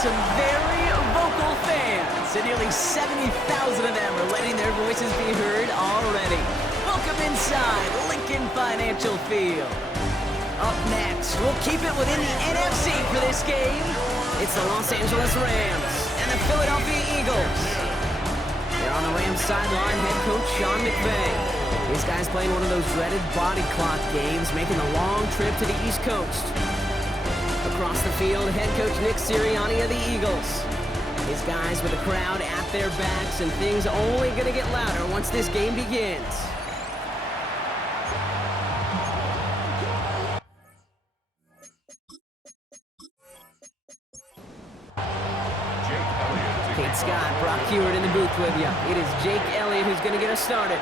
some very vocal fans, and nearly 70,000 of them are letting their voices be heard already. Welcome inside Lincoln Financial Field. Up next, we'll keep it within the NFC for this game. It's the Los Angeles Rams and the Philadelphia Eagles. They're on the Rams sideline, head coach Sean McVay. These guys playing one of those dreaded body clock games, making the long trip to the East Coast. Across the field, head coach Nick Sirianni of the Eagles. His guys with the crowd at their backs, and things only going to get louder once this game begins. Kate Scott, Brock Heward in the booth with you. It is Jake Elliott who's going to get us started.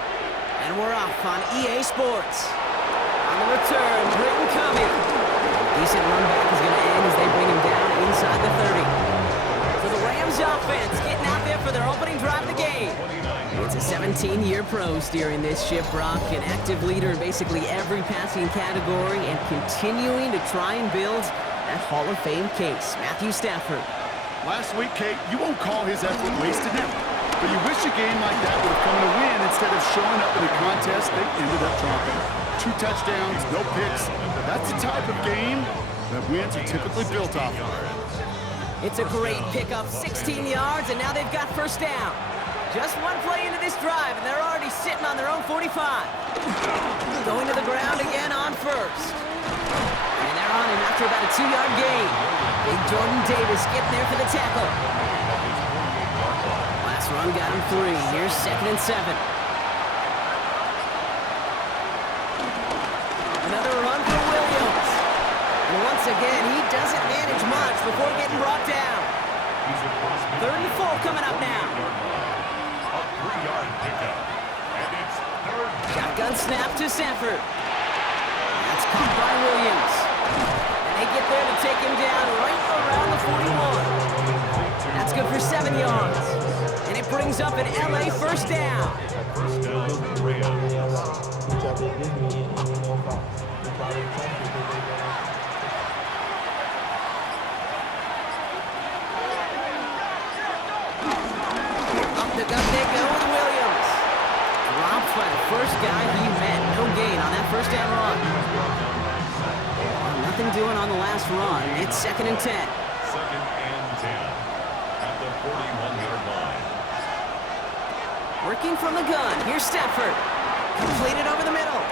And we're off on EA Sports. On the return, Britton Covey. Decent run back is going to end as they bring him down inside the 30. So the Rams offense getting out there for their opening drive of the game. It's a 17-year pro steering this ship, Brock, an active leader in basically every passing category and continuing to try and build that Hall of Fame case. Matthew Stafford. Last week, Kate, you won't call his effort wasted now. But you wish a game like that would have come to win instead of showing up in a contest they ended up dropping. 2 touchdowns, no picks. That's the type of game that wins are typically built off of. It's a great pickup, 16 yards, and now they've got first down. Just one play into this drive, and they're already sitting on their own 45. Going to the ground again on first. And they're on him after about a 2-yard gain. Big Jordan Davis getting there for the tackle. Last run got him 3. Here's 2nd and 7. Another run for Williams. And once again, he doesn't manage much before getting brought down. 3rd and 4 coming up now. A 3-yard pickup. And it's 3rd. Shotgun snap to Sanford. That's caught by Williams. And they get there to take him down right around the 41. That's good for 7 yards. And it brings up an LA first down. First down, Rams. Up the gut they go with Williams. Dropped by the first guy he met. No gain on that first down run. Nothing doing on the last run. It's 2nd and 10. 2nd and 10 at the 41-yard line. Working from the gun. Here's Stafford. Completed over the middle.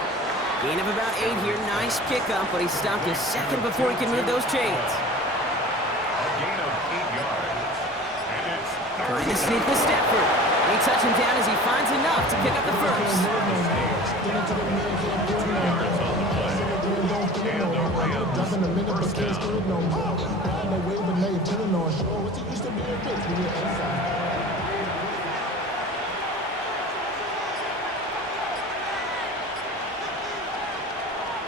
Gain of about 8 here. Nice pickup, but he stopped a second before he could move those chains. A gain of 8 yards. And it's Trying to sneak with Stafford. They touch him down as he finds enough to pick up the first. 2 yards on the play. And the Rams first down.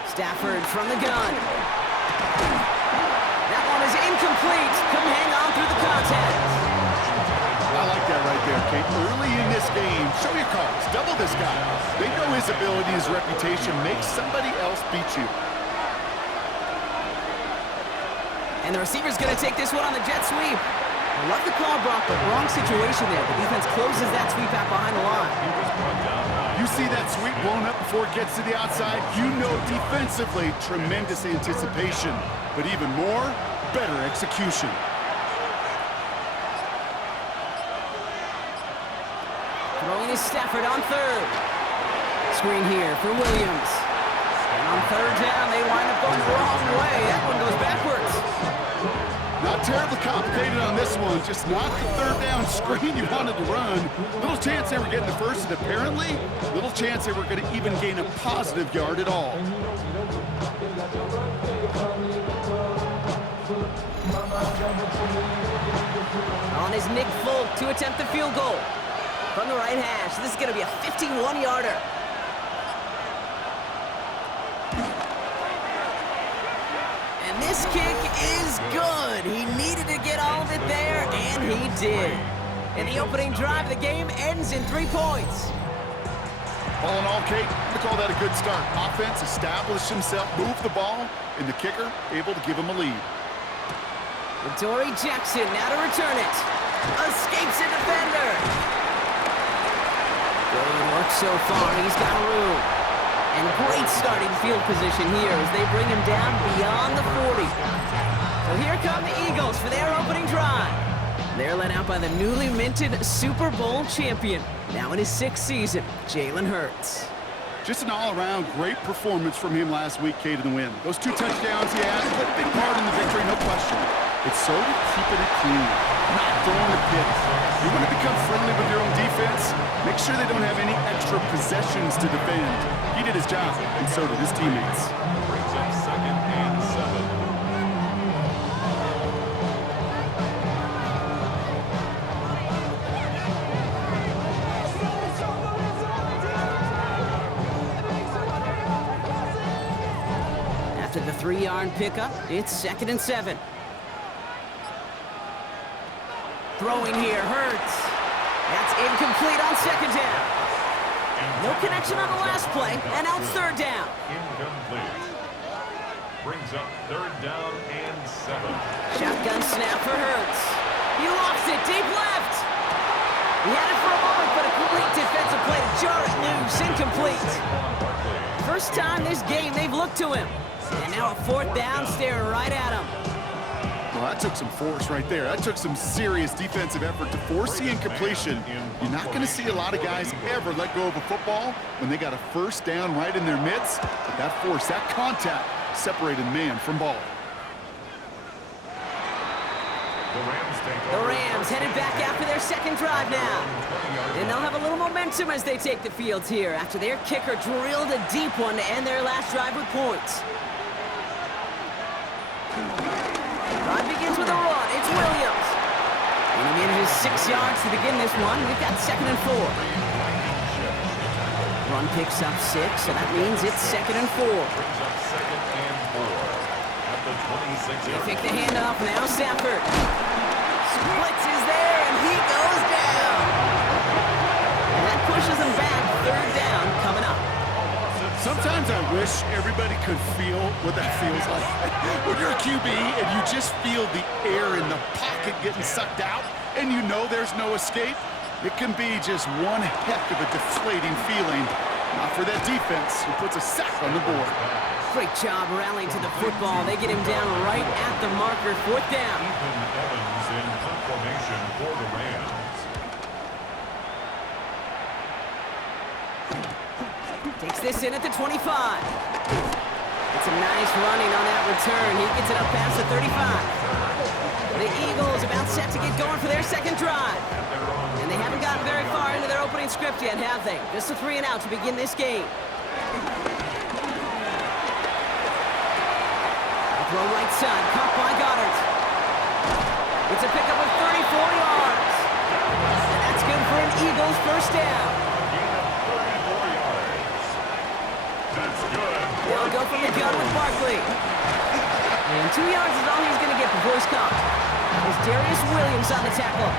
Stafford from the gun. That one is incomplete. Couldn't hang on through the contact. I like that right there, Kate. Early in this game, show your cards. Double this guy. They know his ability, his reputation makes somebody else beat you. And the receiver's going to take this one on the jet sweep. I love the call, Brock, but wrong situation there. The defense closes that sweep out behind the line. You see that sweep blown up before it gets to the outside, you know defensively, tremendous anticipation. But even more, better execution. Throwing is Stafford on 3rd. Screen here for Williams. And on 3rd down, they wind up going the wrong way. That one goes backwards. Not terribly complicated on this one. Just not the 3rd down screen you wanted to run. Little chance they were getting the first, and apparently, little chance they were going to even gain a positive yard at all. On is Nick Folk to attempt the field goal. From the right hash, this is going to be a 51-yarder. And this kick is good. He needed to get all of it there, and he did. And the opening drive of the game ends in 3 points. All in all, Kate, I'm going to call that a good start. Offense established himself, moved the ball, and the kicker able to give him a lead. Dory Jackson now to return it. Escapes a defender. Good work so far. He's got room. And great starting field position here as they bring him down beyond the 40. So here come the Eagles for their opening drive. They're led out by the newly minted Super Bowl champion, now in his 6th season, Jalen Hurts. Just an all-around great performance from him last week, Kate, in the win. Those 2 touchdowns he had played a big part in the victory, no question. It's so to keeping it clean, not throwing the picks. You want to become friendly with your own defense? Make sure they don't have any extra possessions to defend. He did his job, and so did his teammates. Brings up 2nd and 7. After the 3-yard pickup, it's 2nd and 7. Throwing here, Hurts. That's incomplete on 2nd down. No connection on the last play, and now it's 3rd down. Incomplete. Brings up 3rd down and 7. Shotgun snap for Hurts. He lost it deep left. He had it for a moment, but a great defensive play to jar it loose. Incomplete. First time this game they've looked to him. And now a 4th down, staring right at him. Well, that took some force right there. That took some serious defensive effort to force the incompletion. You're not going to see a lot of guys ever let go of a football when they got a 1st down right in their midst. But that force, that contact, separated man from ball. The Rams headed back after their 2nd drive now. And they'll have a little momentum as they take the field here after their kicker drilled a deep one to end their last drive with points. Drive begins with a run. It's Williams. And he manages 6 yards to begin this one. We've got 2nd and 4. Run picks up 6, so that means it's 2nd and 4. They pick the handoff now. Stafford. Splits is there, and he goes down. And that pushes him back. 3rd down coming up. Sometimes I wish everybody could feel what that feels like. When you're a QB and you just feel the air in the pocket getting sucked out and you know there's no escape, it can be just one heck of a deflating feeling. Not for that defense who puts a sack on the board. Great job rallying to the football. They get him down right at the marker. 4th down. Ethan Evans in confirmation for the Rams. Takes this in at the 25. It's a nice running on that return. He gets it up past the 35. The Eagles about set to get going for their 2nd drive. And they haven't gotten very far into their opening script yet, have they? Just a 3 and out to begin this game. Throw right side, caught by Goddard. It's a pickup of 34 yards. And that's good for an Eagles 1st down. They'll go from the gun with Barkley. And 2 yards is all he's going to get before he's caught. It's Darius Williams on the tackle.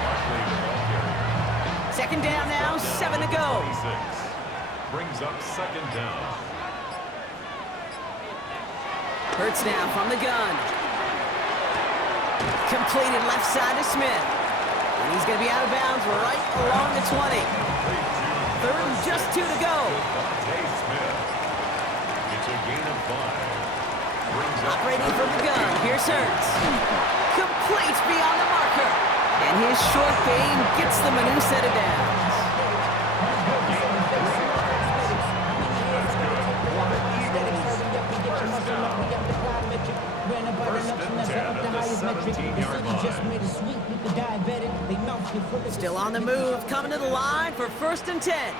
2nd down now, 7 to go. Brings up 2nd down. Hurts now from the gun. Completed left side to Smith. And he's going to be out of bounds right along the 20. 3rd and just 2 to go. It's a gain of 5. Operating from the gun, here's Hurts. Completes beyond the marker. And his short gain gets them a new set of downs. Still on the move, coming to the line for 1st and 10.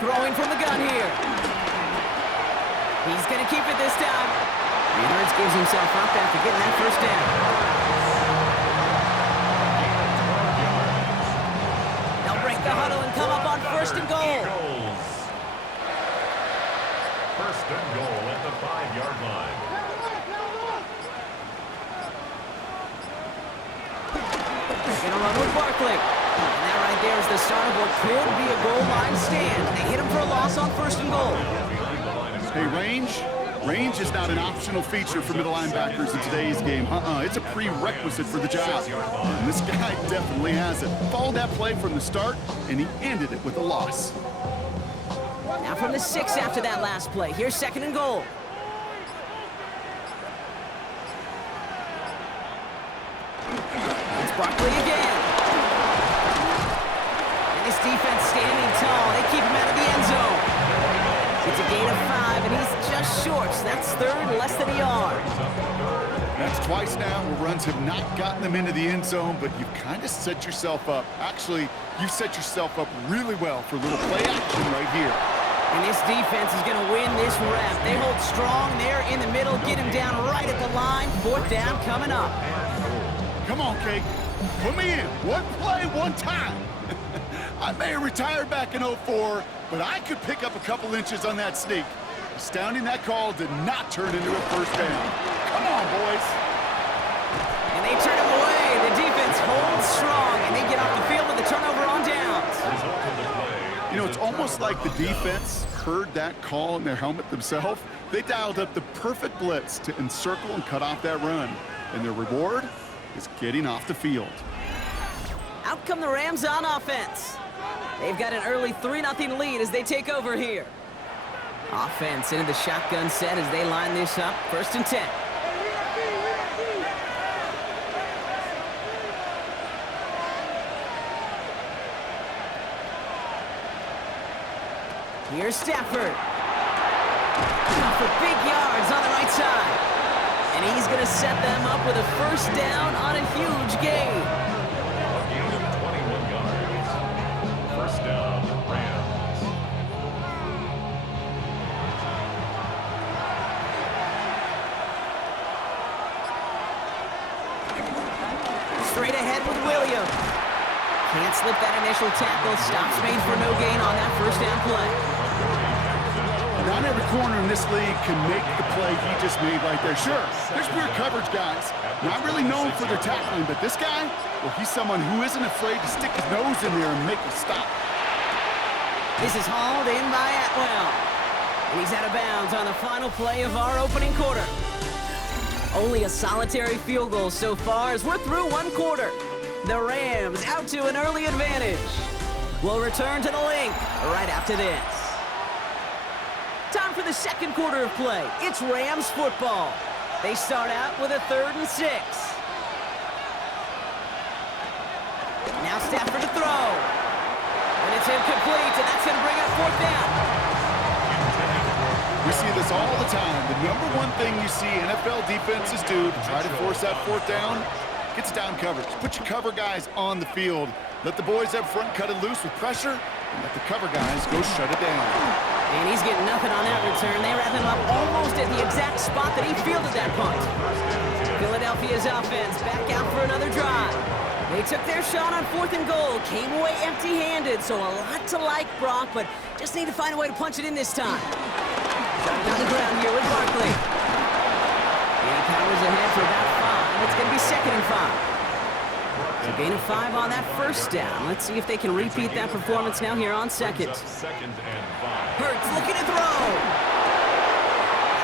Throwing from the gun here. He's going to keep it this time. And Hurts gives himself up after getting that 1st down. They'll break the huddle and come up on 1st and goal. 1st and goal at the 5-yard line. They're going to run with Barkley. And that right there is the start of what could be a goal line stand. They hit him for a loss on 1st and goal. Hey, range is not an optional feature for middle linebackers in today's game. It's a prerequisite for the job. And this guy definitely has it. Followed that play from the start, and he ended it with a loss. Now from the 6 after that last play. Here's 2nd and goal. It's Barkley again. And this defense standing tall. They keep him out of the end zone. It's a gain of 5, and he's just short. So that's 3rd, less than a yard. That's twice now where runs have not gotten them into the end zone, but you've kind of set yourself up. Actually, you set yourself up really well for a little play action right here. And this defense is going to win this rep. They hold strong there in the middle, get him down right at the line. 4th down coming up. Come on, Kate. Put me in. One play, one time. I may have retired back in 04, but I could pick up a couple inches on that sneak. Astounding that call did not turn into a 1st down. Come on, boys. And they turn him away. The defense holds strong, and they get off the field with a turnover on downs. You know, it's almost like the defense heard that call in their helmet themselves. They dialed up the perfect blitz to encircle and cut off that run. And their reward is getting off the field. Out come the Rams on offense. They've got an early 3-0 lead as they take over here. Offense into the shotgun set as they line this up. 1st and 10. Here's Stafford. For big yards on the right side. And he's going to set them up with a 1st down on a huge gain. A gain of 21 yards. 1st down, Rams. Straight ahead with Williams. Can't slip that initial tackle. Stops made for no gain on that 1st down play. Not every corner in this league can make the play he just made right there. Sure, there's pure coverage guys. Not really known for their tackling, but this guy, well, he's someone who isn't afraid to stick his nose in there and make a stop. This is hauled in by Atwell. And he's out of bounds on the final play of our opening quarter. Only a solitary field goal so far as we're through 1 quarter. The Rams out to an early advantage. We'll return to the link right after this. Time for the 2nd quarter of play. It's Rams football. They start out with a 3rd and 6. Now Stafford to throw. And it's incomplete, and that's going to bring up 4th down. We see this all the time. The #1 thing you see NFL defenses do to try to force that 4th down, gets down coverage. Put your cover guys on the field. Let the boys up front cut it loose with pressure, and let the cover guys go shut it down. And he's getting nothing on that return. They wrap him up almost at the exact spot that he fielded that punt. Philadelphia's offense back out for another drive. They took their shot on 4th and goal, came away empty-handed, so a lot to like, Brock, but just need to find a way to punch it in this time. Driving on the ground here with Barkley. And he powers ahead for about 5. It's going to be 2nd and 5. So gain of 5 on that 1st down. Let's see if they can repeat that performance now here on 2nd. 2nd and 5. Hurts looking to throw.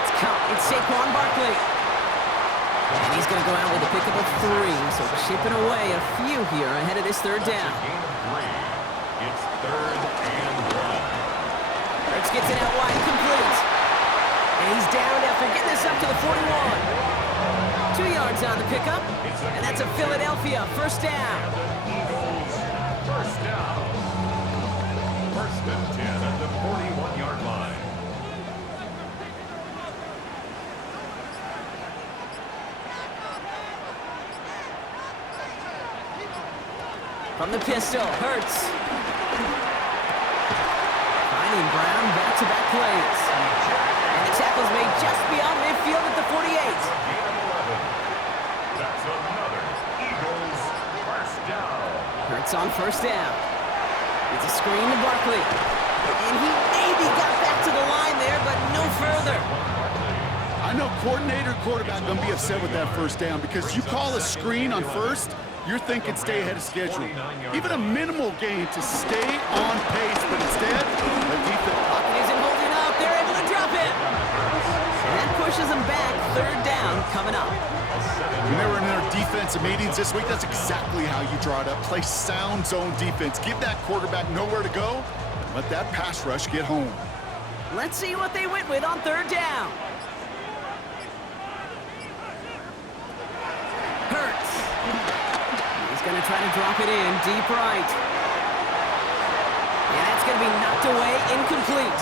It's caught. It's Saquon Barkley. And he's going to go out with a pickup of 3. So chipping away a few here ahead of this 3rd down. Gain of 3. It's 3rd and 1. Hurts gets it out wide, complete. And he's downed after getting this up to the 41. 2 yards on the pickup. And that's a Philadelphia 1st down. Eagles, 1st down. 1st and 10 at the 41-yard line. From the pistol, Hurts. Finding Brown back-to-back plays. And the tackle's made just beyond midfield at the 48. Gain of 11. That's another Eagles 1st down. Hurts on 1st down. It's a screen to Barkley. And he maybe got back to the line there, but no further. I know coordinator quarterback going to be upset with that 1st down because you call a screen on 1st, you're thinking stay ahead of schedule. Even a minimal gain to stay on pace, but instead, the defense Pocket isn't holding up. They're able to drop it. pushes them back. Third down coming up. When they were in their defensive meetings this week, that's exactly how you draw it up. Play sound zone defense. Give that quarterback nowhere to go. And let that pass rush get home. Let's see what they went with on third down. Hurts. He's going to try to drop it in deep right. And that's going to be knocked away, incomplete.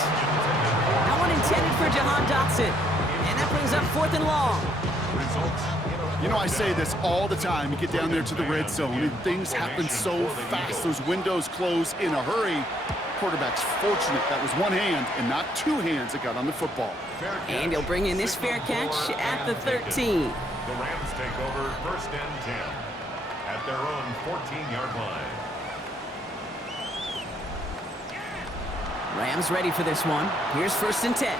That one intended for Jahan Dotson. And that brings up 4th and long. You know, I say this all the time. You get down there to the red zone, and things happen so fast. Those windows close in a hurry. Quarterback's fortunate that was one hand and not two hands that got on the football. And he'll bring in this fair catch at the 13. The Rams take over 1st and 10 at their own 14-yard line. Rams ready for this one. Here's 1st and 10.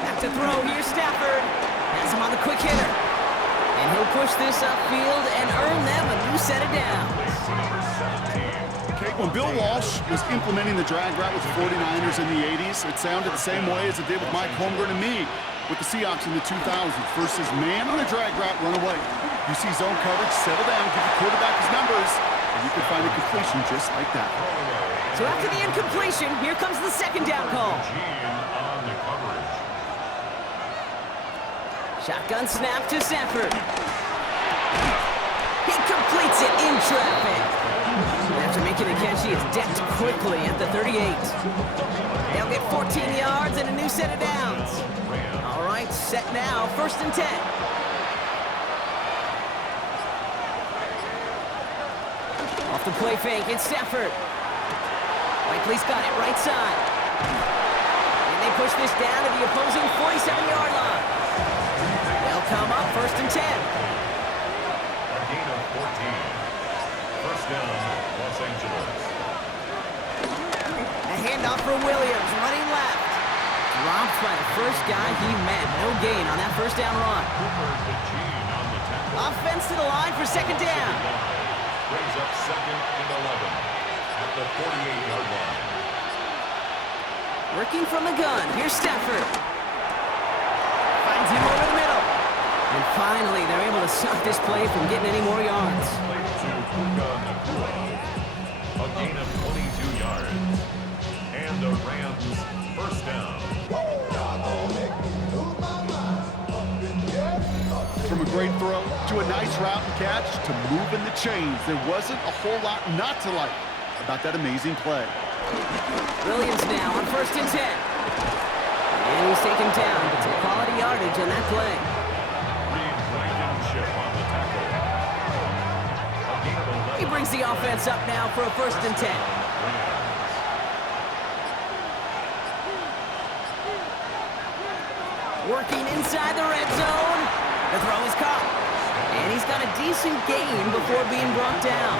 Back to throw. Here's Stafford. Has him on the quick hitter. And he'll push this upfield and earn them a new set of downs. Okay, when Bill Walsh was implementing the drag route with the 49ers in the 80s, it sounded the same way as it did with Mike Holmgren and me with the Seahawks in the 2000s. Versus man on a drag route, run away. You see zone coverage, settle down, give the quarterback his numbers, and you can find a completion just like that. So after the incompletion, here comes the 2nd down call. Shotgun snap to Stafford. He completes it in traffic. After making the catch, he is decked quickly at the 38. They'll get 14 yards and a new set of downs. All right, set now, 1st and 10. Off the play fake, it's Stafford. Likely's got it right side. And they push this down to the opposing 47-yard line. They'll come up 1st and 10. A gain of 14. 1st down, Los Angeles. A handoff for Williams, running left. Dropped by the first guy he met. No gain on that 1st down run. Offense to the line for 2nd down. Brings up 2nd and 11 at the 48-yard line. Working from the gun. Here's Stafford. Finds him over the middle. And finally, they're able to stop this play from getting any more yards. A gain of 22 yards. And the Rams 1st down. From a great throw to a nice route and catch to moving the chains, there wasn't a whole lot not to like about that amazing play. Williams now on 1st and 10. And he's taken down, but some quality yardage on that play. He brings the offense up now for a 1st and 10. Working inside the red zone. The throw is caught. And he's got a decent gain before being brought down.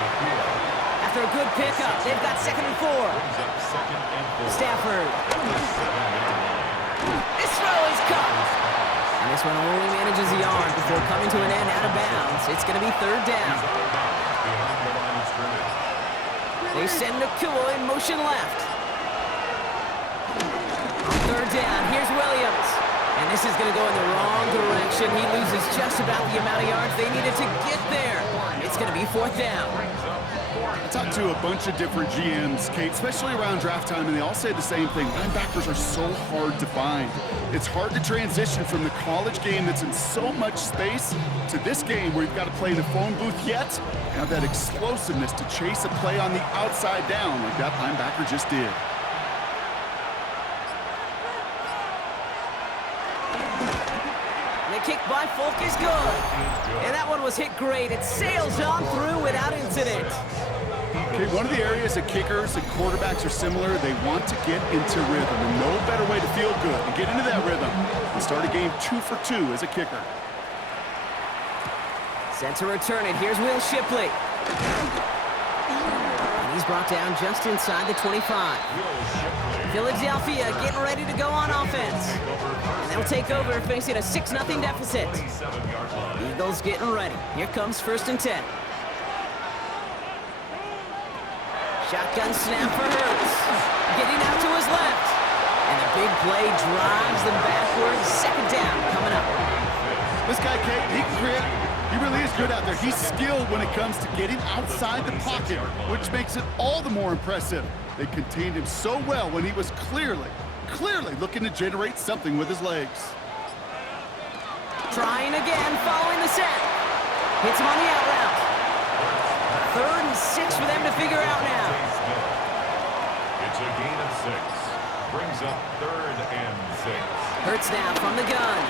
After a good pickup, they've got 2nd and 4. Stafford. This throw is caught. And this one only manages a yard before coming to an end out of bounds. It's going to be 3rd down. They send Nakua in motion left. On 3rd down, here's Williams. And this is going to go in the wrong direction. He loses just about the amount of yards they needed to get there. It's going to be 4th down. I talked to a bunch of different GMs, Kate, especially around draft time, and they all say the same thing. Linebackers are so hard to find. It's hard to transition from the college game that's in so much space to this game where you've got to play in a phone booth yet have that explosiveness to chase a play on the outside down like that linebacker just did. The kick by Folk is good. And that one was hit great. It sails on through without incident. Okay, one of the areas that kickers and quarterbacks are similar, they want to get into rhythm. And no better way to feel good and get into that rhythm and start a game 2 for 2 as a kicker. Set to return it. Here's Will Shipley. And he's brought down just inside the 25. Philadelphia getting ready to go on offense. And they'll take over facing a 6-0 deficit. Eagles getting ready. Here comes 1st and 10. Shotgun snap for Hurts. Getting out to his left. And a big play drives them backwards. Second down coming up. This guy, Kate, he can create. He really is good out there. He's skilled when it comes to getting outside the pocket, which makes it all the more impressive. They contained him so well when he was clearly looking to generate something with his legs. Trying again, following the set. Hits him on the out route. 3rd and 6 for them to figure out now. It's a gain of 6. Brings up 3rd and 6. Hurts now from the gun.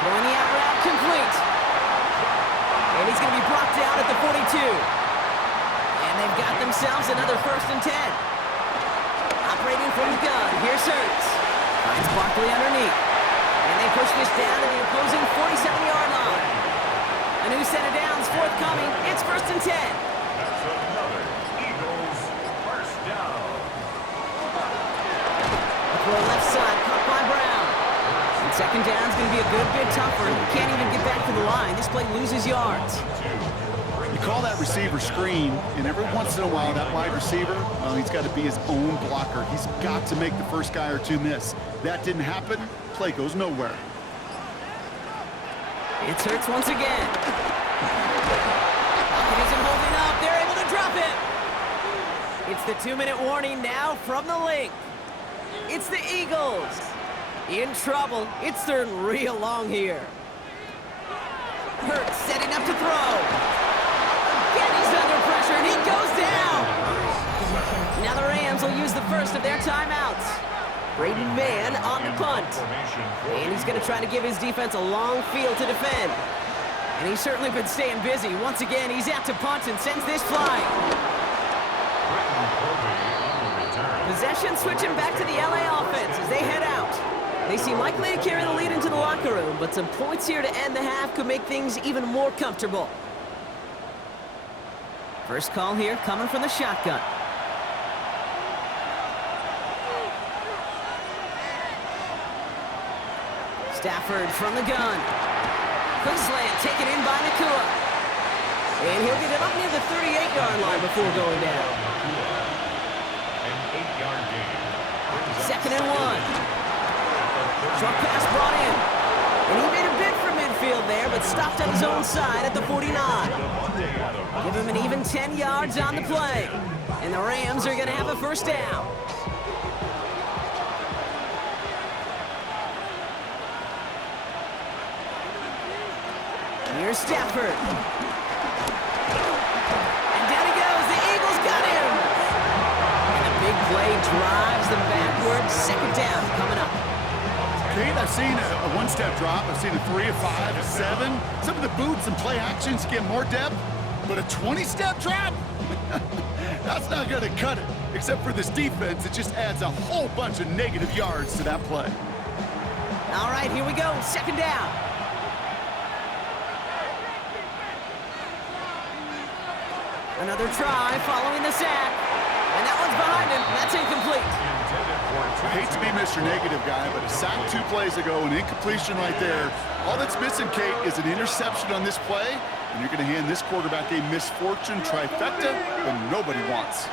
Throwing the out route complete. And he's going to be brought down at the 42. And they've got themselves another 1st and 10. Operating from the gun. Here's Hurts. Finds Barkley underneath. And they push this down to the opposing 47-yard line. A new set of downs forthcoming. It's 1st and 10. That's another Eagles first down. Throw left side, caught by Brown. And second down's going to be a good bit tougher. He can't even get back to the line. This play loses yards. You call that receiver screen, and every once in a while, that wide receiver, well, he's got to be his own blocker. He's got to make the first guy or two miss. That didn't happen. Play goes nowhere. It's Hurts once again. Pocket isn't holding up. They're able to drop it. It's the 2-minute warning now from the link. It's the Eagles. In trouble. It's 3rd and real long here. Hurts setting up to throw. Again, he's under pressure, and he goes down. Now the Rams will use the first of their timeouts. Braden Mann on the punt. And he's going to try to give his defense a long field to defend. And he's certainly been staying busy. Once again, he's out to punt and sends this flying. Possession switching back to the LA offense as they head out. They seem likely to carry the lead into the locker room, but some points here to end the half could make things even more comfortable. First call here coming from the shotgun. Stafford from the gun. Quick slant taken in by Nakua. And he'll get it up near the 38-yard line before going down. An 8-yard gain. 2nd and 1. Short pass brought in. And he made a bid for midfield there, but stopped on his own side at the 49. Give him an even 10 yards on the play. And the Rams are going to have a first down. Here's Stafford. And down he goes. The Eagles got him. And a big play drives them backwards. Second down coming up. Kate, I've seen a one-step drop. I've seen a 3, a 5, a 7. Some of the boots and play actions get more depth, but a 20-step drop? That's not going to cut it. Except for this defense, it just adds a whole bunch of negative yards to that play. All right, here we go. Second down. Another try following the sack. And that one's behind him. That's incomplete. I hate to be Mr. Negative guy, but a sack 2 plays ago, an incompletion right there. All that's missing, Kate, is an interception on this play, and you're going to hand this quarterback a misfortune trifecta that nobody wants.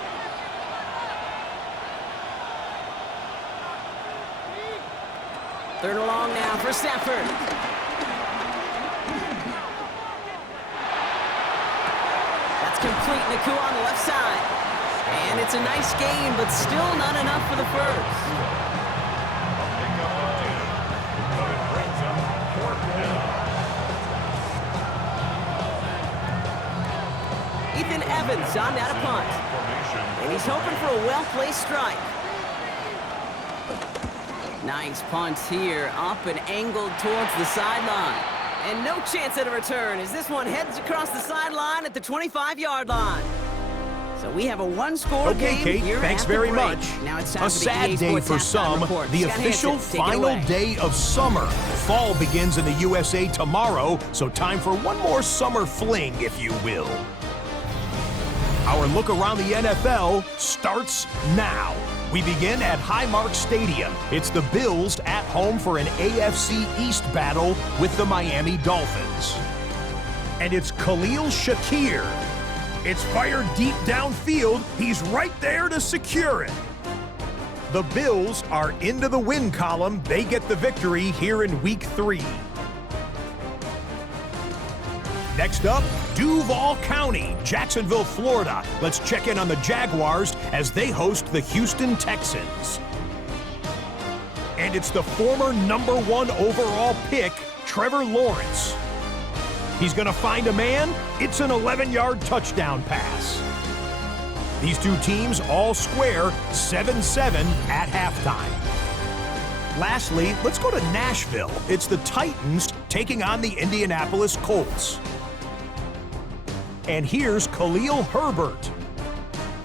Third and long now for Stafford. That's complete. Nakua on the left side. And it's a nice gain, but still not enough for the first. Ethan Evans on that punt. And he's hoping for a well-placed strike. Nice punt here, up and angled towards the sideline. And no chance at a return as this one heads across the sideline at the 25-yard line. So we have a one-score game. Okay, Kate, here thanks at the very break. much. Now it's time A for the sad EA day Sports for Halftime some, Report. the Scott official Hansen, take it final away. day of summer. Fall begins in the USA tomorrow, so time for one more summer fling, if you will. Our look around the NFL starts now. We begin at Highmark Stadium. It's the Bills at home for an AFC East battle with the Miami Dolphins. And it's Khalil Shakir. It's fired deep downfield. He's right there to secure it. The Bills are into the win column. They get the victory here in Week 3. Next up, Duval County, Jacksonville, Florida. Let's check in on the Jaguars as they host the Houston Texans. And it's the former #1 overall pick, Trevor Lawrence. He's going to find a man. It's an 11-yard touchdown pass. These two teams all square 7-7 at halftime. Lastly, let's go to Nashville. It's the Titans taking on the Indianapolis Colts. And here's Khalil Herbert.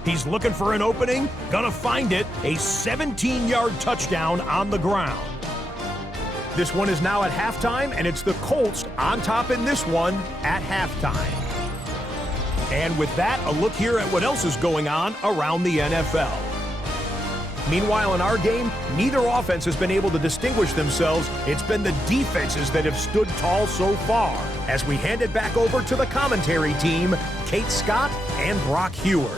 He's looking for an opening, gonna find it, a 17-yard touchdown on the ground. This one is now at halftime, and it's the Colts on top in this one at halftime. And with that, a look here at what else is going on around the NFL. Meanwhile, in our game, neither offense has been able to distinguish themselves. It's been the defenses that have stood tall so far. As we hand it back over to the commentary team, Kate Scott and Brock Heward.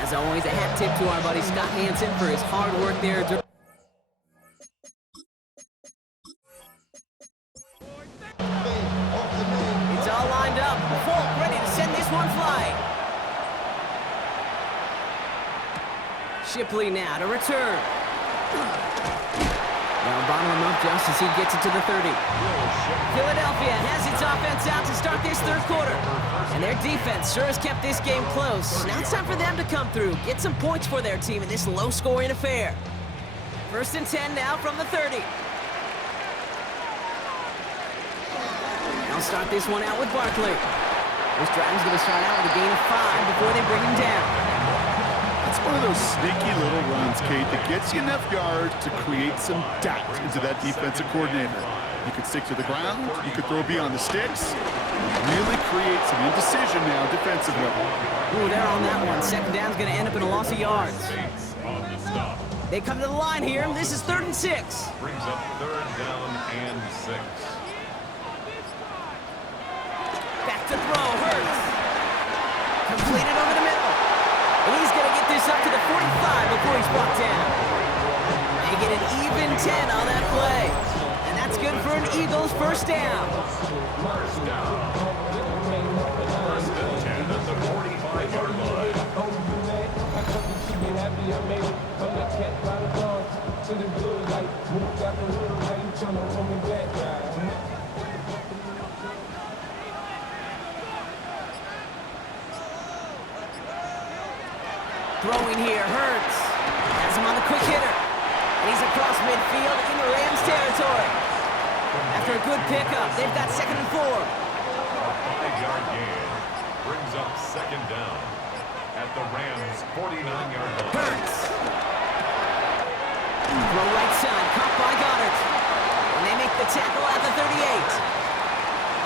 As always, a hat tip to our buddy Scott Hansen for his hard work there. It's all lined up. Folk ready to send this one flying. Shipley now to return. Now bottom him up just as he gets it to the 30. Philadelphia has its offense out to start this third quarter. And their defense sure has kept this game close. Now it's time for them to come through, get some points for their team in this low-scoring affair. 1st and 10 now from the 30. They'll start this one out with Barkley. This drive's going to start out with a gain of 5 before they bring him down. It's one of those sneaky little runs, Kate, that gets you enough yards to create some doubt into that defensive coordinator. You could stick to the ground, you could throw beyond the sticks, really create some indecision now defensively. Ooh, they're on that one. Second down's going to end up in a loss of yards. They come to the line here. This is 3rd and 6. Brings up 3rd down and 6. Back to throw, Hurts. Completed over the middle. And he's going to get this up to the 45 before he's brought down. They get an even 10 on that play. And that's good for an Eagles first down. First down. 1st and 10 at the 45-yard line. Throwing here, Hurts. Has him on the quick hitter. And he's across midfield in the Rams territory. After a good pickup, they've got 2nd and 4. A 5-yard gain brings up 2nd down at the Rams' 49-yard line. Hurts. Throw right side, caught by Goddard. And they make the tackle at the 38.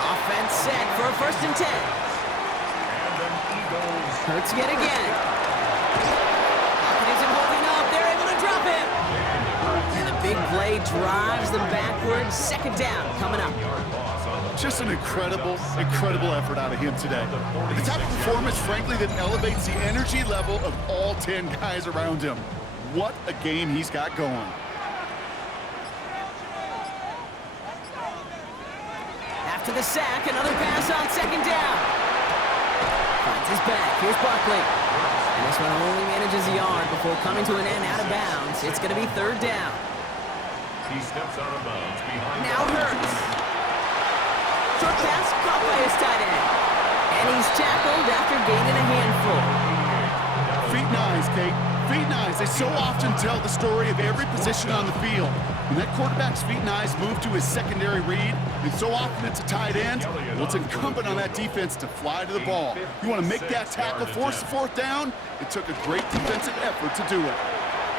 Offense set for a 1st and 10. And an Eagles. Hurts yet again. Pocket isn't holding up. They're able to drop him. And a big play drives them backwards. 2nd down coming up. Just an incredible effort out of him today. The type of performance, frankly, that elevates the energy level of all 10 guys around him. What a game he's got going. After the sack, another pass on 2nd down. Finds his back. Here's Barkley. And this one only manages a yard before coming to an end out of bounds. It's going to be 3rd down. He steps out of bounds behind. Now Hurts. Short pass caught by his tight end. And he's tackled after gaining a handful. Feet nice, Kate. Feet nice. They so often tell the story of every position on the field. When that quarterback's feet nice move to his secondary read, and so often it's a tight end, well, it's incumbent on that defense to fly to the ball. You want to make that tackle, force the 4th down? It took a great defensive effort to do it.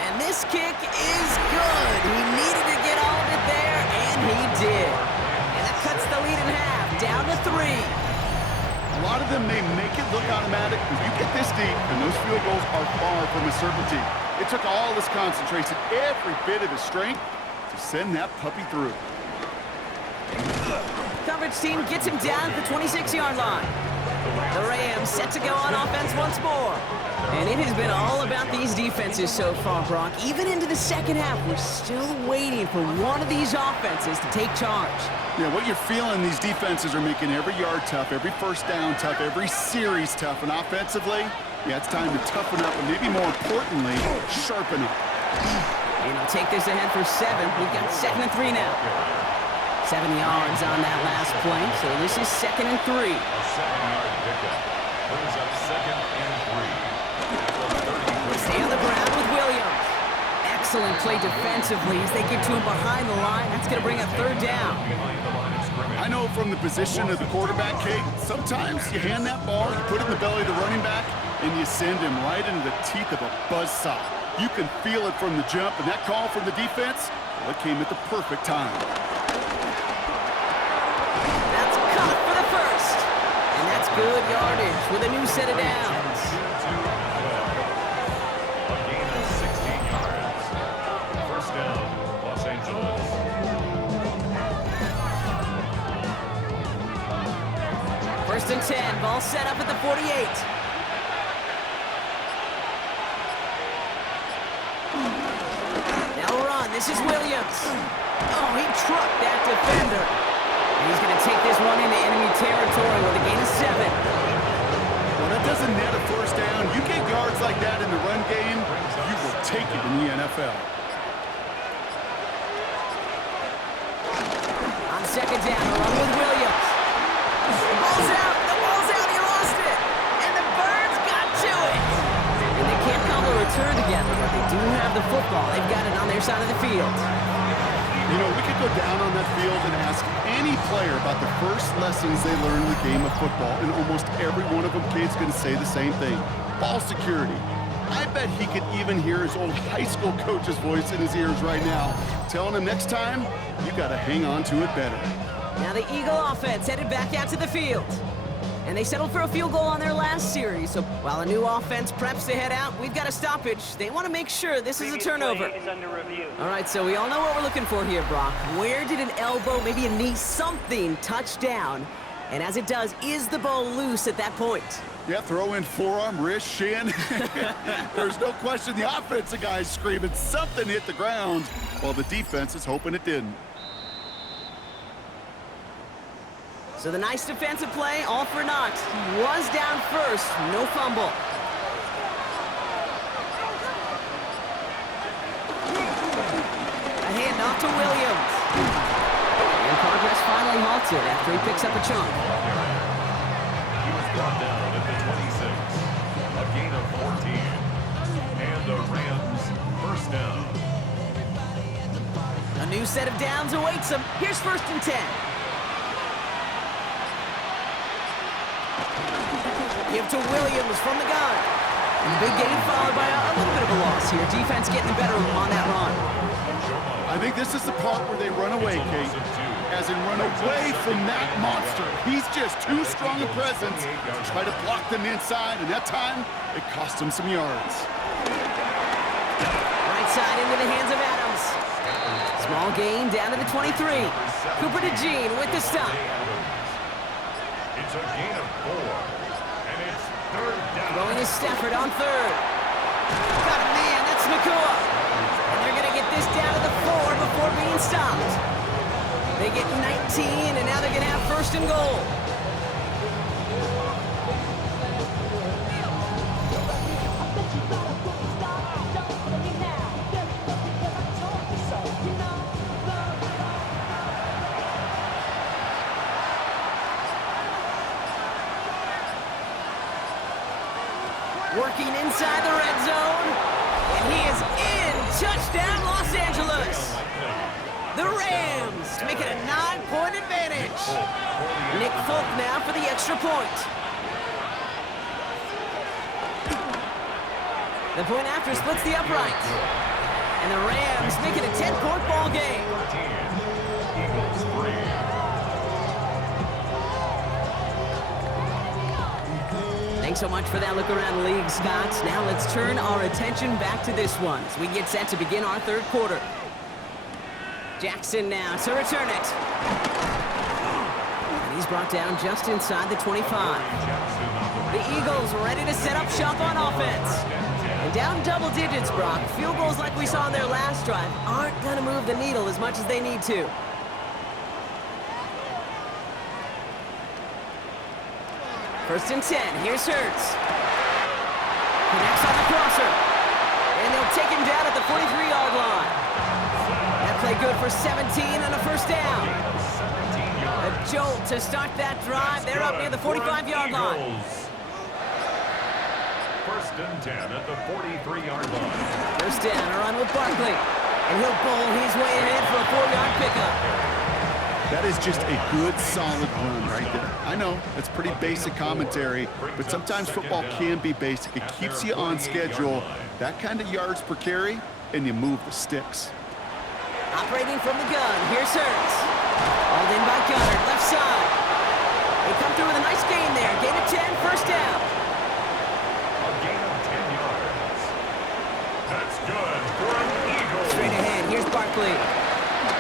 And this kick is good. He needed to get all of it there, and he did. And that cuts the lead in half, down to 3. A lot of them may make it look automatic, but you get this deep, and those field goals are far from a certainty. It took all his concentration, every bit of his strength, to send that puppy through. coverage team gets him down at the 26-yard line. The Rams set to go on offense once more. And it has been all about these defenses so far, Brock. Even into the second half, we're still waiting for one of these offenses to take charge. Yeah, what you're feeling, these defenses are making every yard tough, every first down tough, every series tough. And offensively, yeah, it's time to toughen up and maybe more importantly, sharpen up. And he'll take this ahead for 7. We've got 2nd and 3 now. 7 yards on that last play, so this is 2nd and 3. A 7-yard pickup. Brings up 2nd and 3. Stay on the ground with Williams. Excellent play defensively as they get to him behind the line. That's going to bring up 3rd down. I know from the position of the quarterback, Kate, sometimes you hand that ball, you put it in the belly of the running back, and you send him right into the teeth of a buzzsaw. You can feel it from the jump, and that call from the defense, well, it came at the perfect time. That's caught for the first. And that's good yardage with a new set of downs. A gain of 16 yards. First down, Los Angeles. First and 10, ball set up at the 48. Now run, this is Williams. Oh, he trucked that defender. And he's going to take this one into enemy territory with a gain of 7. Well, that doesn't net a first down. You get yards like that in the run game, you will take it in the NFL. On 2nd down, along with Williams. The ball's out, he lost it. And the Birds got to it. And they can't cobble a return together, but they do have the football. They've got it on their side of the field. You know, we could go down on that field and ask any player about the first lessons they learned in the game of football, and almost every one of them kids going to say the same thing. Ball security. I bet he could even hear his old high school coach's voice in his ears right now, telling him next time, you got to hang on to it better. Now the Eagle offense headed back out to the field. And they settled for a field goal on their last series. So while a new offense preps to head out, we've got a stoppage. They want to make sure this is a turnover. Is under review. All right, so we all know what we're looking for here, Brock. Where did an elbow, maybe a knee, something touch down? And as it does, is the ball loose at that point? Yeah, throw in forearm, wrist, shin. There's no question the offensive guy's screaming something hit the ground, while the defense is hoping it didn't. So the nice defensive play, all for naught. He was down first, no fumble. A handoff to Williams. And progress finally halted after he picks up a chunk. He was brought down at the 26. A gain of 14. And the Rams first down. A new set of downs awaits him. Here's 1st and 10. Give to Williams from the gun. And big gain followed by a little bit of a loss here. Defense getting better on that run. I think this is the part where they run away, Kate. As in run away from that monster. He's just too strong a presence to try to block them inside, and that time, it cost him some yards. Right side into the hands of Adams. Small gain down to the 23. Cooper to Jean with the stop. It's a gain of 4. And it's 3rd down. Throwing is Stafford on 3rd. Got a man, that's Nakua. And they're going to get this down to the 4 before being stopped. They get 19, and now they're going to have 1st and goal. Working inside the red zone, and he is in. Touchdown, Los Angeles. The Rams to make it a 9-point advantage. Nick Folk now for the extra point. The point after splits the upright. And the Rams make it a 10-point ball game. Eagles 3. Thanks so much for that look around the league, Scott. Now let's turn our attention back to this one as we get set to begin our 3rd quarter. Jackson now to return it. brought down just inside the 25. The Eagles ready to set up shop on offense. And down double digits, Brock. Field goals like we saw on their last drive aren't going to move the needle as much as they need to. First and 10. Here's Hurts. Connects on the crosser. And they'll take him down at the 43-yard line. That play good for 17 and a first down. A jolt to start that drive. They're up near the 45-yard line. First and 10 at the 43-yard line. First down, a run with Barkley. And he'll bowl his way ahead for a 4-yard pickup. That is just a good, solid run right there. I know, it's pretty basic commentary, but sometimes football can be basic. It keeps you on schedule. That kind of yards per carry, and you move the sticks. Operating from the gun, here's Hurts. Hauled in by Goddard, left side. They come through with a nice gain there. Gain of 10, first down. A gain of 10 yards. That's good for an Eagle. Straight ahead, here's Barkley.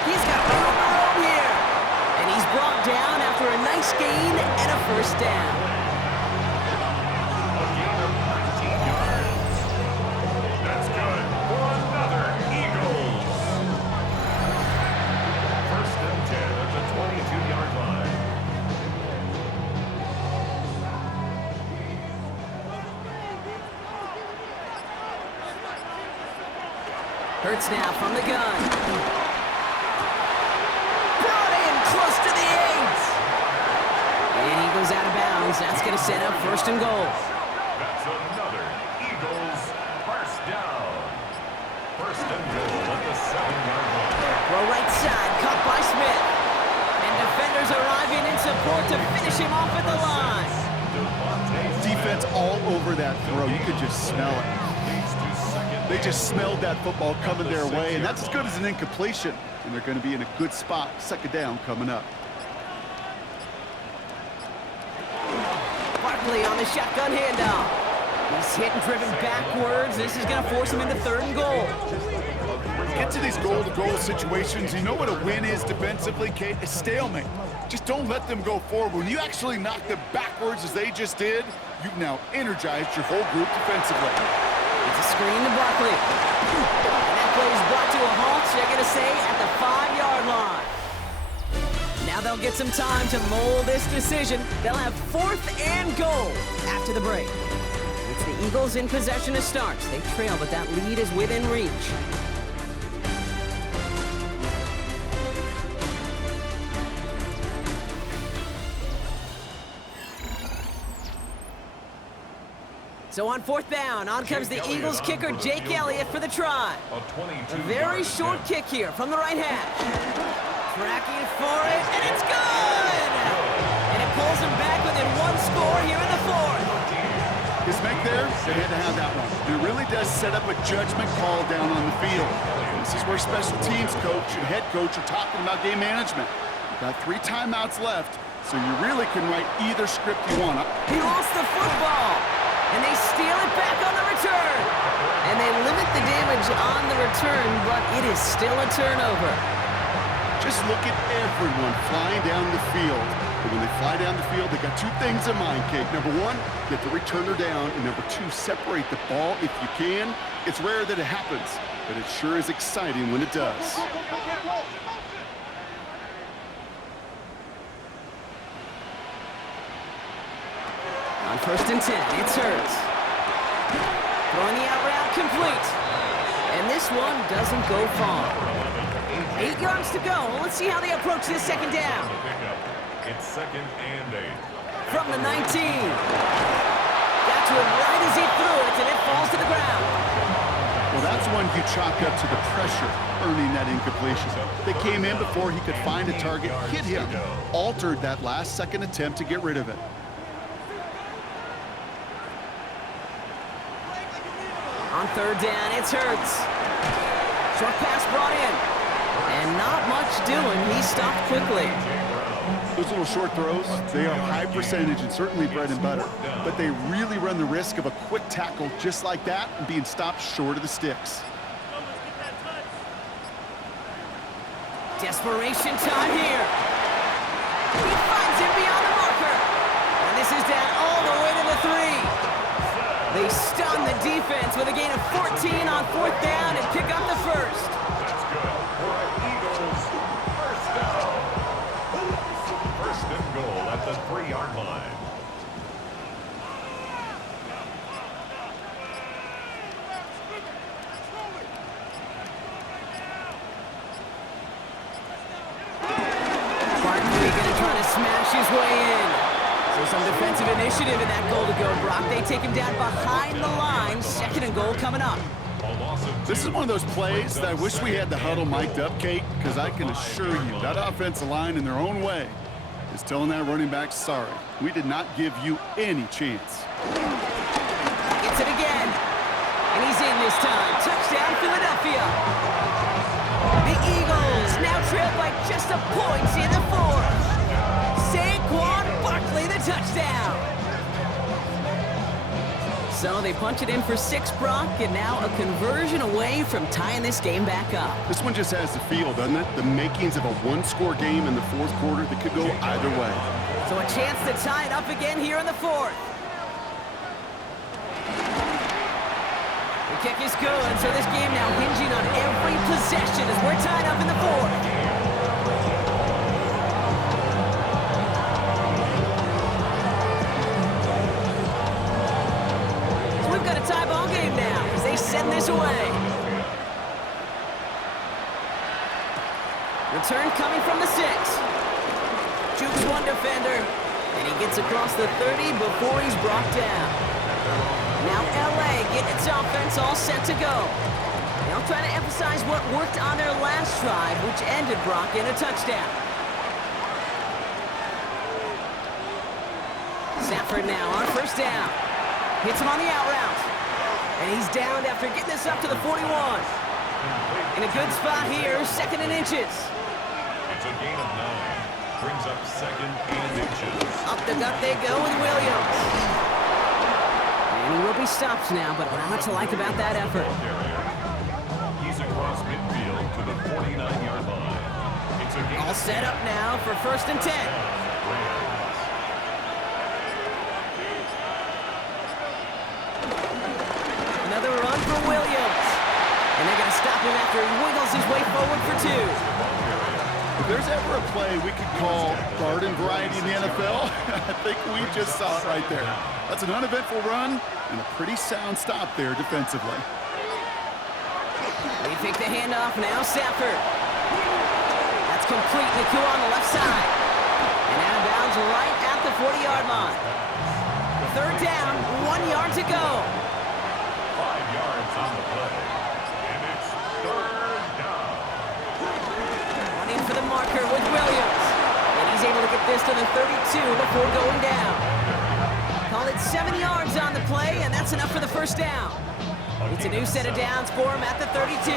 He's got room on the road here. And he's brought down after a nice gain and a first down. A gain of 19 yards. That's good for another Eagles. First and 10 at the 22-yard line. Hurts now from the gun. Brought in close to the 8. And he goes out of bounds. That's going to set up first and goal. That's another Eagles first down. First and goal at the 7-yard line. Throw right side, caught by Smith. And defenders arriving in support to finish him off at the line. Defense all over that throw. You could just smell it. They just smelled that football coming their way, and that's as good as an incompletion. And they're going to be in a good spot, second down coming up. Barkley on the shotgun handoff. He's hit and driven backwards. This is going to force him into third and goal. Get to these goal-to-goal situations. You know what a win is defensively, Kate? A stalemate. Just don't let them go forward. When you actually knock them backwards as they just did, you've now energized your whole group defensively. It's a screen to Barkley. And that play is brought to a halt, they're going to say, at the 5-yard line. Now they'll get some time to mold this decision. They'll have fourth and goal after the break. It's the Eagles in possession to start. They trail, but that lead is within reach. So on fourth down, on comes the Eagles kicker, Jake Elliott, for the try. A very short kick here from the right hash. Tracking for it, and it's good! And it pulls him back within one score here in the fourth. His make there, they had to have that one. It really does set up a judgment call down on the field. This is where special teams coach and head coach are talking about game management. You've got 3 timeouts left, so you really can write either script you want. He lost the football. And they steal it back on the return. And they limit the damage on the return, but it is still a turnover. Just look at everyone flying down the field. And when they fly down the field, they got 2 things in mind, Kate. Number 1, get the returner down. And number 2, separate the ball if you can. It's rare that it happens, but it sure is exciting when it does. On first and 10, it's Hurts. Throwing the out route complete. And this one doesn't go far. 8 yards to go. Let's see how they approach this second down. It's second and 8. From the 19. Got to him right as he threw it, and it falls to the ground. Well, that's one you chalk up to the pressure earning that incompletion. They came in before he could find a target, hit him, altered that last-second attempt to get rid of it. On third down, it's Hurts. Short pass brought in. And not much doing. He stopped quickly. Those little short throws, they are high percentage and certainly bread and butter. But they really run the risk of a quick tackle just like that and being stopped short of the sticks. Desperation time here. He finds him beyond the They stun the defense with a gain of 14 on 4th down and pick up the first. That's good for an Eagles first down. First and goal at the 3-yard line. Barkley going to try to smash his way in. So some defensive initiative in that goal to go, Brock. They take him down behind the line. 2nd and goal coming up. This is one of those plays that I wish we had the huddle mic'd up, Kate, because I can assure you that offensive line in their own way is telling that running back, sorry, we did not give you any chance. Gets it again. And he's in this time. Touchdown, Philadelphia. The Eagles now trail by just a point in the 4th. Saquon Barkley, the touchdown. So they punch it in for 6, Brock, and now a conversion away from tying this game back up. This one just has the feel, doesn't it? The makings of a one-score game in the 4th quarter that could go either way. So a chance to tie it up again here in the 4th. The kick is good, so this game now hinging on every possession as we're tied up in the 4th. Tie ball game now as they send this away. Return coming from the 6. Jukes one defender, and he gets across the 30 before he's brought down. Now LA getting its offense all set to go. They'll try to emphasize what worked on their last drive, which ended Brock in a touchdown. Stafford now on 1st down. Hits him on the out route. And he's downed after getting this up to the 41. In a good spot here, 2nd and inches. It's a gain of 9. Brings up 2nd and inches. Up the gut they go with Williams. And he will be stopped now, but a lot to like about that effort. He's across midfield to the 49-yard line. It's a gain All set up now for 1st and 10. Another run for Williams. And they're going to stop him after he wiggles his way forward for 2. If there's ever a play we could call garden variety in the NFL, I think we just saw it right there. That's an uneventful run and a pretty sound stop there defensively. They take the handoff now, Stafford. That's complete. Naku on the left side. And out of bounds right at the 40-yard line. 3rd down, 1 yard to go. 5 yards on the play. And it's 3rd down. Running for the marker with Williams. And he's able to get this to the 32 before going down. Call it 7 yards on the play, and that's enough for the 1st down. It's a new set of downs for him at the 32.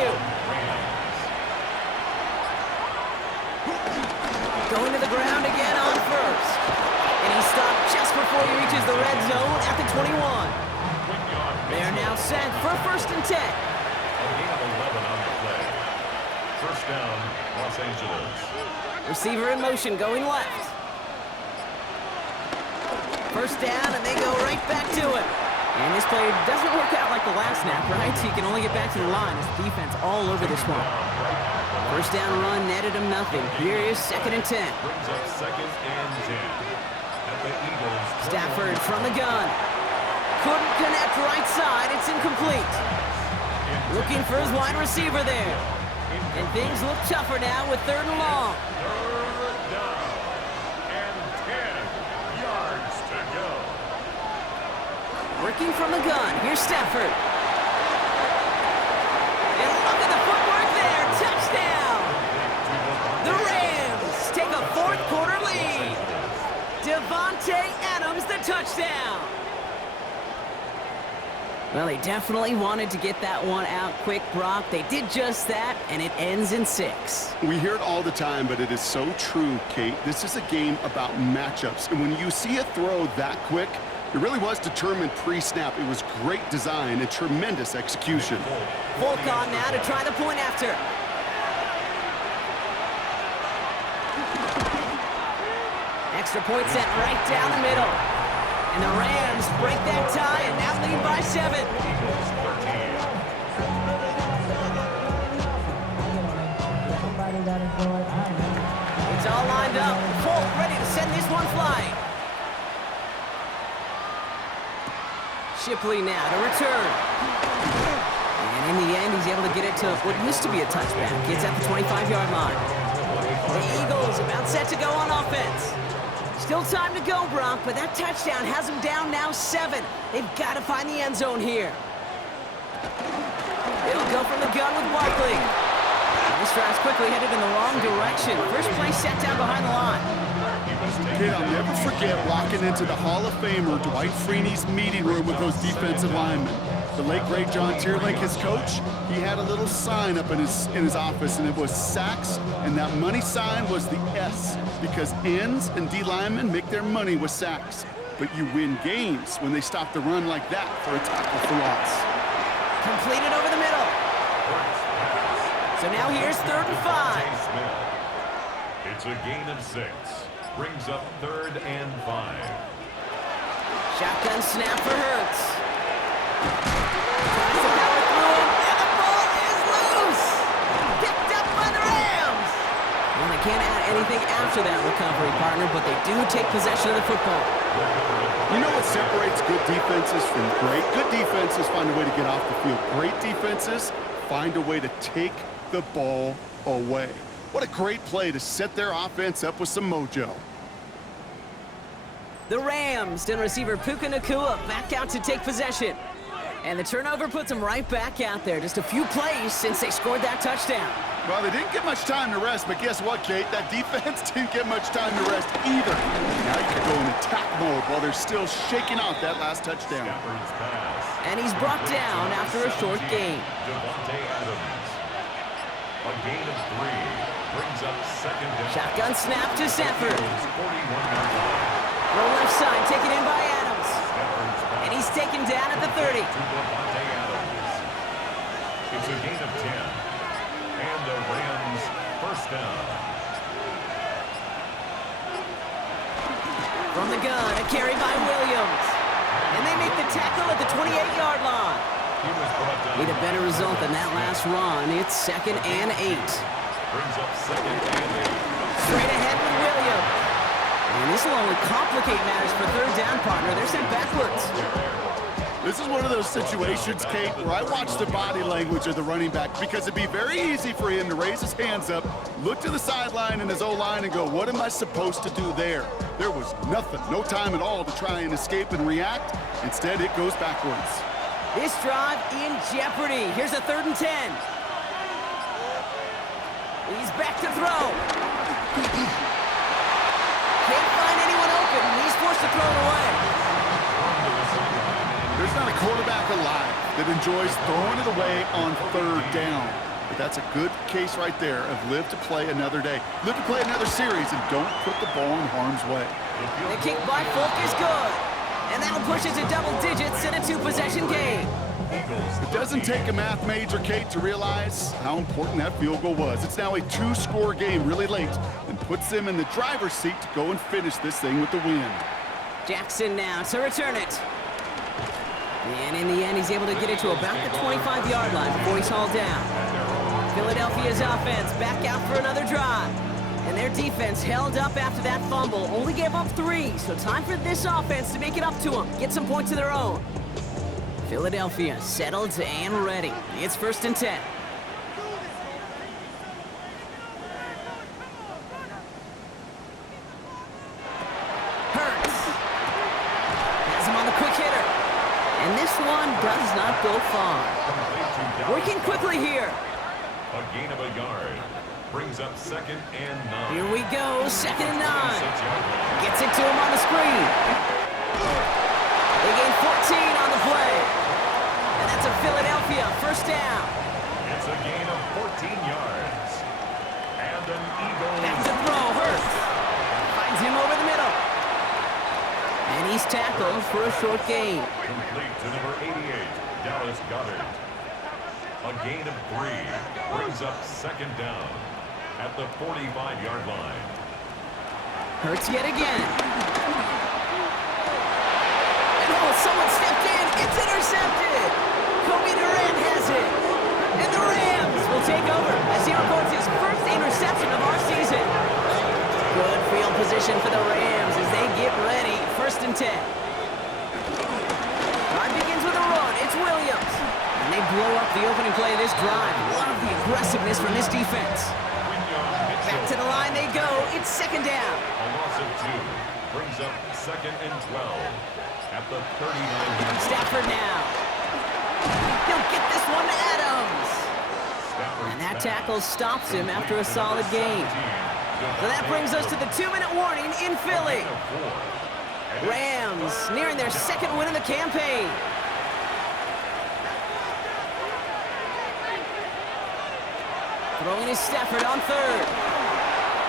Going to the ground again on 1st. And he stopped just before he reaches the red zone at the 21. They are now set for 1st and 10. A gain of 11 on the play. 1st down, Los Angeles. Receiver in motion going left. 1st down, and they go right back to it. And this play doesn't work out like the last snap, right? He can only get back to the line as the defense all over this one. 1st down run netted him nothing. Here is 2nd and 10. Brings up 2nd and 10. At the Eagles. Stafford from the gun. Couldn't connect right side. It's incomplete. Looking for his wide receiver there. And things look tougher now with 3rd and long. 3rd down. And 10 yards to go. Working from the gun. Here's Stafford. And look at the footwork there. Touchdown. The Rams take a 4th quarter lead. Devontae Adams, the touchdown. Well, they definitely wanted to get that one out quick, Brock. They did just that, and it ends in 6. We hear it all the time, but it is so true, Kate. This is a game about matchups. And when you see a throw that quick, it really was determined pre-snap. It was great design and tremendous execution. Volk on now to try the point after. Extra point set right down the middle. And the Rams break that tie and now lead by 7. Eagles 13. It's all lined up. Folk ready to send this one flying. Shipley now to return. And in the end, he's able to get it to what used to be a touchback. It's at the 25-yard line. The Eagles about set to go on offense. Still time to go, Bronk, but that touchdown has them down now 7. They've got to find the end zone here. They'll go from the gun with Barkley. This drive's quickly headed in the wrong direction. First play set down behind the line. Kid, I'll never forget walking into the Hall of Famer Dwight Freeney's meeting room with those defensive linemen. The late, great John Tierlink, his coach, he had a little sign up in his office, and it was sacks, and that money sign was the S, because ends and D linemen make their money with sacks. But you win games when they stop the run like that for a tackle for loss. Completed over the middle. So now here's 3rd and 5. It's a gain of 6. Brings up 3rd and 5. Shotgun snap for Hurts. Tries to power through him, and the ball is loose. Picked up by the Rams. Well, they can't add anything after that recovery, partner, but they do take possession of the football. You know what separates good defenses from great? Good defenses find a way to get off the field. Great defenses find a way to take the ball away. What a great play to set their offense up with some mojo. The Rams and receiver Puka Nacua back out to take possession. And the turnover puts them right back out there. Just a few plays since they scored that touchdown. Well, they didn't get much time to rest, but guess what, Kate? That defense didn't get much time to rest either. Now you can go in attack mode while they're still shaking off that last touchdown. And he's brought down after a short gain. A gain of 3 brings up 2nd down. Shotgun snap to Stafford. 41-yard line. Roll left side, taken in by Adams. And he's taken down at the 30. It's a gain of 10. And the Rams first down. From the gun, a carry by Williams. And they make the tackle at the 28-yard line. Need a better result than that last run. It's 2nd and 8. Brings up 2nd and 8. Straight ahead with Williams. And this will only complicate matters for 3rd down, partner. They're sent backwards. This is one of those situations, Kate, where I watch the body language of the running back, because it'd be very easy for him to raise his hands up, look to the sideline and his O-line and go, what am I supposed to do there? There was nothing, no time at all to try and escape and react. Instead, it goes backwards. This drive in jeopardy. Here's a 3rd and 10. He's back to throw. Can't find anyone open, and he's forced to throw it away. There's not a quarterback alive that enjoys throwing it away on 3rd down. But that's a good case right there of live to play another day. Live to play another series and don't put the ball in harm's way. The kick by Folk is good. And that'll push it to double digits in a 2-possession game. It doesn't take a math major, Kate, to realize how important that field goal was. It's now a 2-score game really late and puts them in the driver's seat to go and finish this thing with the win. Jackson now to return it. And in the end, he's able to get it to about the 25-yard line before he's hauled down. Philadelphia's offense back out for another drive. And their defense held up after that fumble. Only gave up 3, so time for this offense to make it up to them. Get some points of their own. Philadelphia settled and ready. It's 1st and 10. Hurts. Has him on the quick hitter. And this one does not go far. Working quickly here. A gain of a yard. Brings up 2nd and 9. Here we go, 2nd and 9. Gets it to him on the screen. They gain 14 on the play. And that's a Philadelphia 1st down. It's a gain of 14 yards. And an Eagle. Back to throw, Hurts. Finds him over the middle. And he's tackled for a short gain. Complete to number 88, Dallas Goedert. A gain of 3. Brings up 2nd down at the 45-yard line. Hurts yet again. intercepted. Kobe Durant has it. And the Rams will take over as he records his first interception of our season. Good field position for the Rams as they get ready. 1st and 10. Drive begins with a run. It's Williams. And they blow up the opening play of this drive. Love the aggressiveness from this defense. Back to the line they go. It's 2nd down. A loss of 2 brings up 2nd and 12 at the 39. Stafford now. He'll get this one to Adams. And that tackle stops him after a solid gain. So that brings us to the 2-minute warning in Philly. Rams nearing their 2nd win of the campaign. Throwing is Stafford on 3rd.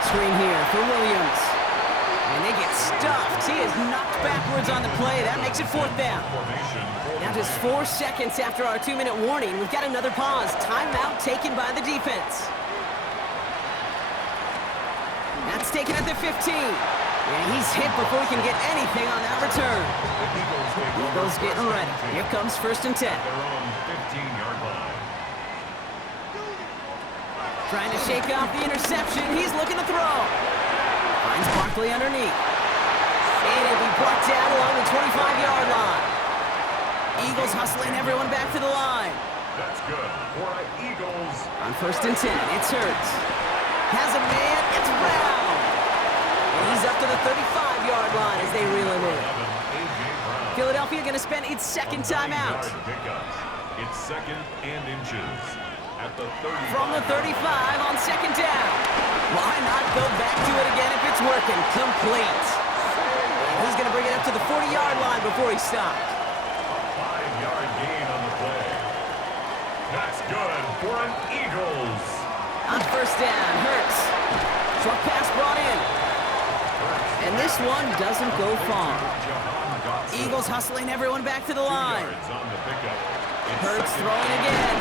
Screen here for Williams. And they get stuffed. He is knocked backwards on the play. That makes it 4th down. Now just 4 seconds after our 2-minute warning, we've got another pause. Timeout taken by the defense. That's taken at the 15. And he's hit before he can get anything on that return. Eagles getting ready. Here comes 1st and 10. Their own 15-yard line. Trying to shake off the interception. He's looking to throw. Finds Barkley underneath. And it'll be brought down along the 25-yard line. Eagles hustling everyone back to the line. That's good for the Eagles. On 1st and 10, it's Hurts. Has a man, it's Brown. And he's up to the 35-yard line as they reel him in. Philadelphia going to spend its 2nd timeout. It's 2nd and inches at the 35. From the 35 on 2nd down. Why not go back to it again if it's working? Complete. And he's going to bring it up to the 40-yard line before he stopped. A 5-yard gain on the play. That's good for an Eagles. On 1st down, Hurts. Short pass brought in. And this one doesn't go far. Eagles hustling everyone back to the line. Hurts throwing again.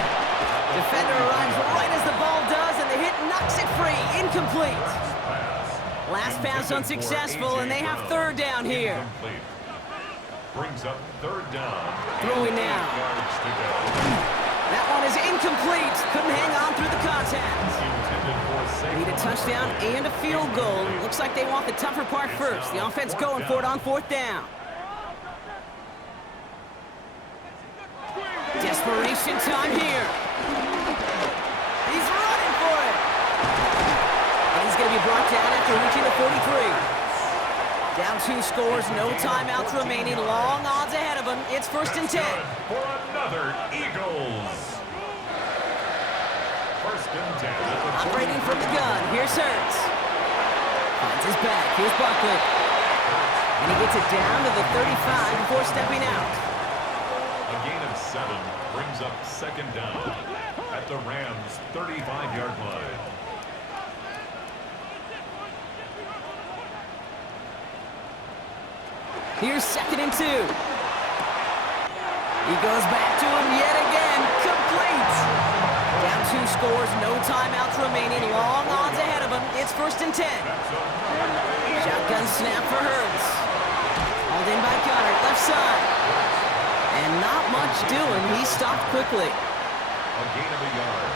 Defender arrives right as the ball does, and the hit knocks it free. Incomplete. Last pass unsuccessful, and they have 3rd down here. Brings up 3rd down. Throwing now. That one is incomplete. Couldn't hang on through the contact. Need a touchdown and a field goal. Looks like they want the tougher part first. The offense going for it on 4th down. Desperation time here. He's running for it. And he's going to be brought down after reaching the 43. Down 2 scores, no timeouts remaining. Long odds ahead of him. It's 1st and 10. For another Eagles. 1st and 10. Operating from the gun. Here's Hurts. Finds his back. Here's Barkley. And he gets it down to the 35 before stepping out. A gain of 7 brings up 2nd down at the Rams' 35-yard line. Here's 2nd and 2. He goes back to him yet again. Complete. Down 2 scores, no timeouts remaining. Long odds ahead of him. It's 1st and 10. Shotgun snap for Hurts. Hauled in by Gunner, left side. And not much doing. He stopped quickly. A gain of a yard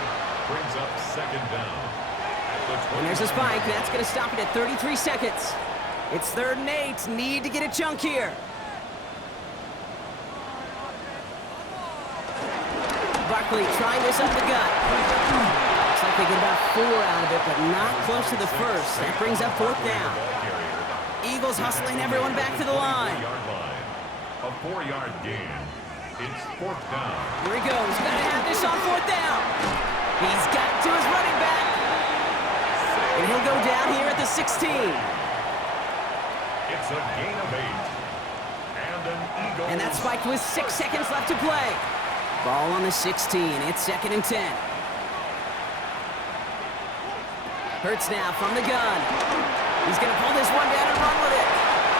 brings up 2nd down. And there's a spike. That's going to stop it at 33 seconds. It's 3rd and 8. Need to get a chunk here. Barkley trying this up the gut. Looks like they get about 4 out of it, but not close to the first. That brings up 4th down. Eagles hustling everyone back to the line. A 4-yard gain. It's 4th down. Here he goes. Gonna have this on 4th down. He's got to his running back. And he'll go down here at the 16. It's a gain of 8. And an Eagle. And that spiked with 6 seconds left to play. Ball on the 16. It's 2nd and 10. Hurts now from the gun. He's going to pull this one down and run with it.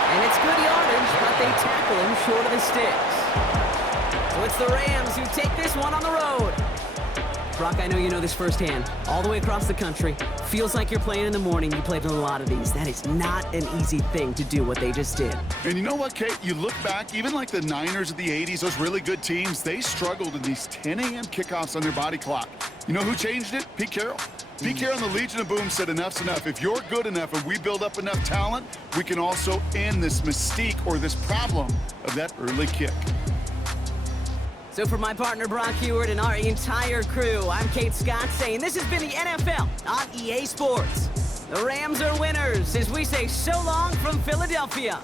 And it's good yardage, but they tackle him short of the sticks. So it's the Rams who take this one on the road. Brock, I know you know this firsthand. All the way across the country. Feels like you're playing in the morning. You played in a lot of these. That is not an easy thing to do what they just did. And you know what, Kate? You look back, even like the Niners of the 80s, those really good teams, they struggled in these 10 a.m. kickoffs on their body clock. You know who changed it? Pete Carroll. Pete Carroll and the Legion of Boom said enough's enough. If you're good enough and we build up enough talent, we can also end this mystique or this problem of that early kick. So for my partner Brock Heward and our entire crew, I'm Kate Scott saying this has been the NFL on EA Sports. The Rams are winners as we say so long from Philadelphia.